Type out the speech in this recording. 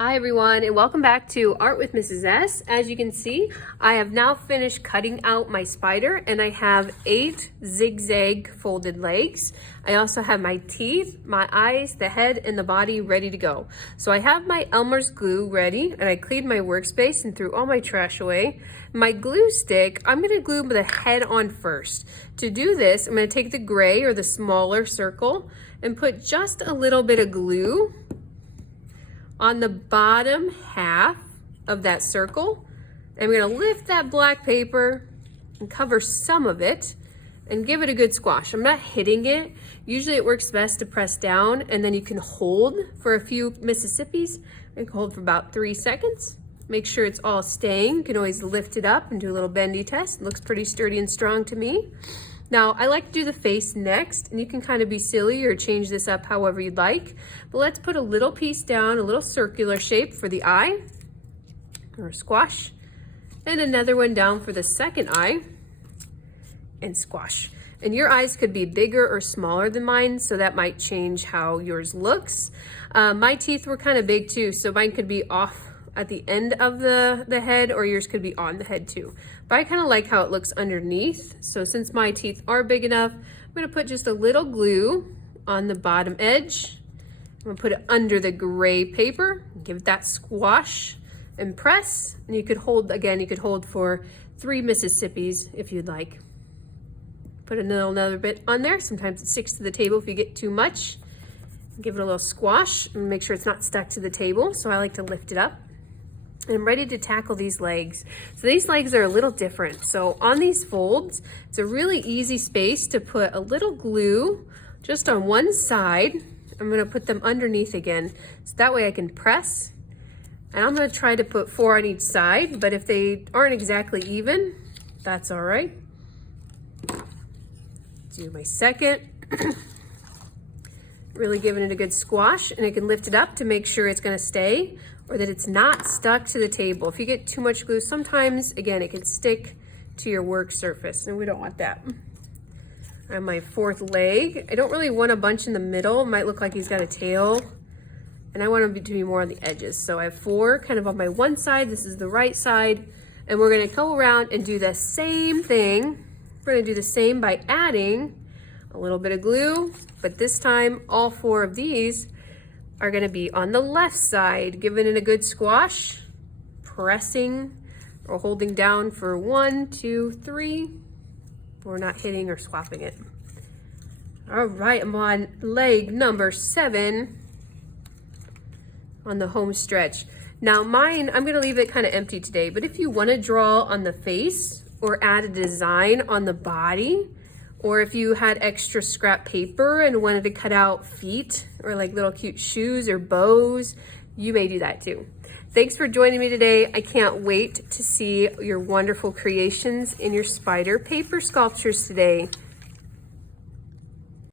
Hi everyone, and welcome back to Art with Mrs. S. As you can see, I have now finished cutting out my spider and I have 8 zigzag folded legs. I also have my teeth, my eyes, the head, and the body ready to go. So I have my Elmer's glue ready and I cleaned my workspace and threw all my trash away. My glue stick, I'm going to glue the head on first. To do this, I'm going to take the gray or the smaller circle and put just a little bit of glue on the bottom half of that circle. I'm gonna lift that black paper and cover some of it and give it a good squash. I'm not hitting it. Usually it works best to press down and then you can hold for a few Mississippis. You can hold for about 3 seconds. Make sure it's all staying. You can always lift it up and do a little bendy test. It looks pretty sturdy and strong to me. Now, I like to do the face next, and you can kind of be silly or change this up however you'd like. But let's put a little piece down, a little circular shape for the eye, or squash, and another one down for the second eye, and squash. And your eyes could be bigger or smaller than mine, so that might change how yours looks. My teeth were kind of big too, so mine could be off at the end of the head, or yours could be on the head too. But I kind of like how it looks underneath. So since my teeth are big enough, I'm gonna put just a little glue on the bottom edge. I'm gonna put it under the gray paper, give it that squash and press. And you could hold, again, you could hold for 3 Mississippis if you'd like. Put another bit on there. Sometimes it sticks to the table if you get too much. Give it a little squash and make sure it's not stuck to the table. So I like to lift it up. I'm ready to tackle these legs. So these legs are a little different. So on these folds, it's a really easy space to put a little glue just on one side. I'm gonna put them underneath again. So that way I can press. And I'm gonna try to put 4 on each side, but if they aren't exactly even, that's all right. Do my second. Really giving it a good squash, and I can lift it up to make sure it's gonna stay or that it's not stuck to the table. If you get too much glue, sometimes, again, it can stick to your work surface, and we don't want that. And my 4th leg, I don't really want a bunch in the middle. It might look like he's got a tail, and I want him to be more on the edges. So I have 4 kind of on my one side. This is the right side, and we're gonna go around and do the same thing. We're gonna do the same by adding a little bit of glue, but this time all 4 of these are gonna be on the left side, giving it a good squash, pressing or holding down for 1, 2, 3. We're not hitting or swapping it. All right, I'm on leg number 7 on the home stretch. Now mine, I'm gonna leave it kind of empty today, but if you wanna draw on the face or add a design on the body, or if you had extra scrap paper and wanted to cut out feet or like little cute shoes or bows, you may do that too. Thanks for joining me today. I can't wait to see your wonderful creations in your spider paper sculptures today.